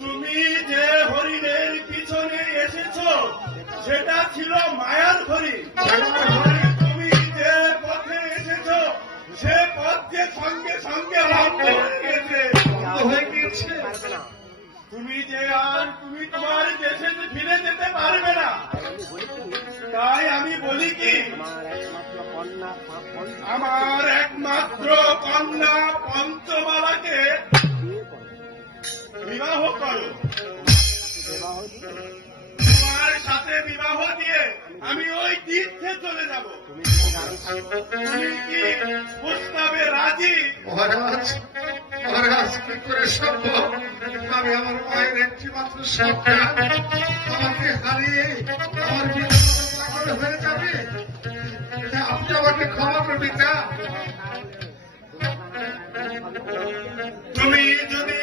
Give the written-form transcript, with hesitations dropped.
তুমি যে হরিণের পিছনে এসেছো সেটা ছিল মায়ার হরিণ। তুমি যে পথে এসেছো সে পথের সঙ্গে সঙ্গে হয়ে গেছে। তুমি তোমার দেশে ফিরে যেতে পারবে না। তাই আমি বলি কি, আমার একমাত্র কন্যা পঞ্চমালাকে বিবাহ করো। তোমার সাথে বিবাহ দিয়ে আমি ওই তীর্থে চলে যাব। তুমি কি প্রস্তাবে রাজি? মহারাজ, মহারাজ, কি করে সম্ভব? আমি আমার মায়ের একটি মাত্র সন্তান, আমাকে হারিয়ে আমার পাগল হয়ে যাবে। আপনি আমাকে ক্ষমা করবেন না। তুমি যদি